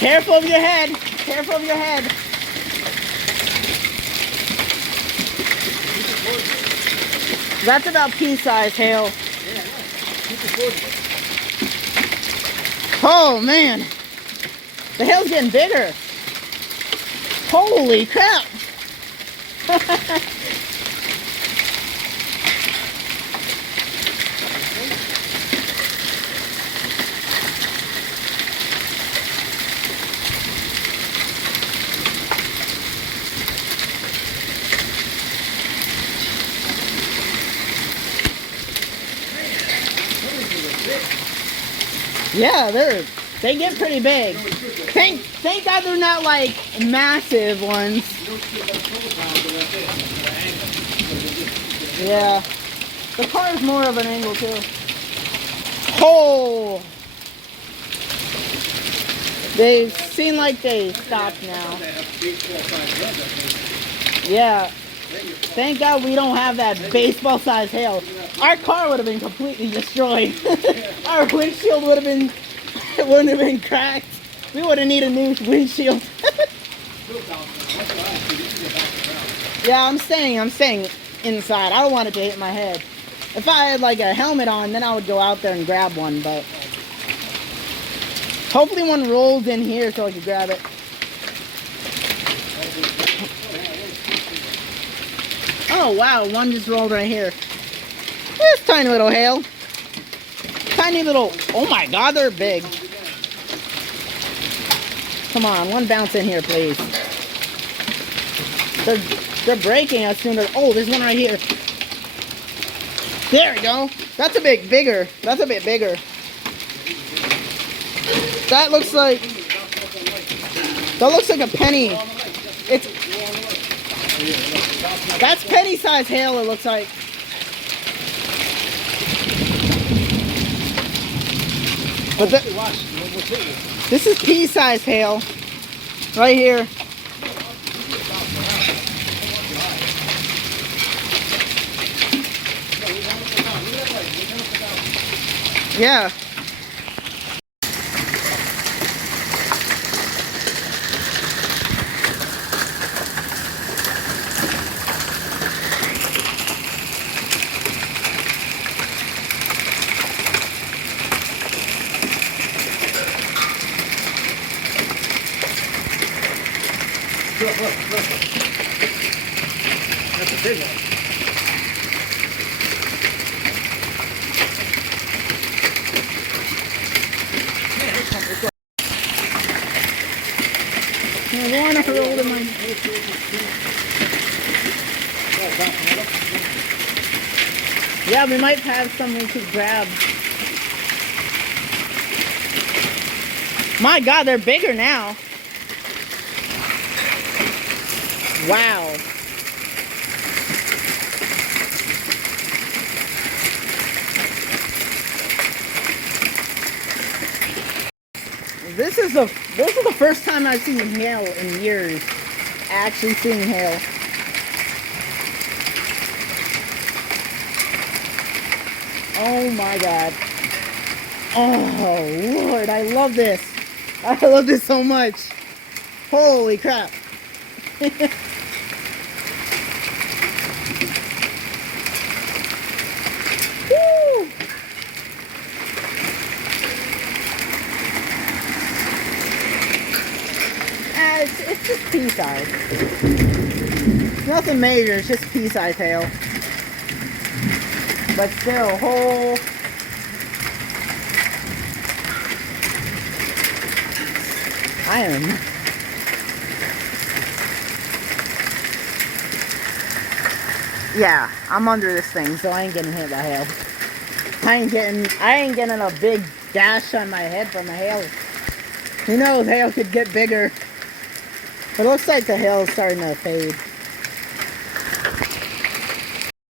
Careful of your head. Careful of your head. That's about pea-sized hail. Oh man, the hail's getting bigger. Holy crap. Yeah, they get pretty big. Thank God they're not like massive ones. Yeah, the car is more of an angle too. Oh, they seem like they stopped now. Yeah, thank God we don't have that baseball-sized hail. Our car would have been completely destroyed. Our windshield would have been, it wouldn't have been cracked. We would have needed a new windshield. Yeah, I'm staying inside. I don't want it to hit my head. If I had like a helmet on, then I would go out there and grab one, but hopefully one rolls in here so I can grab it. Oh wow, one just rolled right here. This tiny little hail. Tiny little, oh my God, they're big. Come on, one bounce in here, please. They're breaking as soon as, oh, there's one right here. There we go. That's a bit bigger. That's a bit bigger. That looks like a penny. That's penny-sized hail, it looks like. But this is pea-sized hail, right here. Yeah. Look. That's a big one. I want to roll in my... Yeah, we might have some we could grab. My God, they're bigger now. Wow. This is the first time I've seen hail in years. Actually seeing hail. Oh my God. Oh Lord, I love this. I love this so much. Holy crap. Woo! It's just pea-size. Nothing major, it's just pea-size hail. But still, whole... I am... Yeah, I'm under this thing, so I ain't getting hit by hail. I ain't getting a big gash on my head from the hail. Who knows, hail could get bigger. It looks like the hail is starting to fade.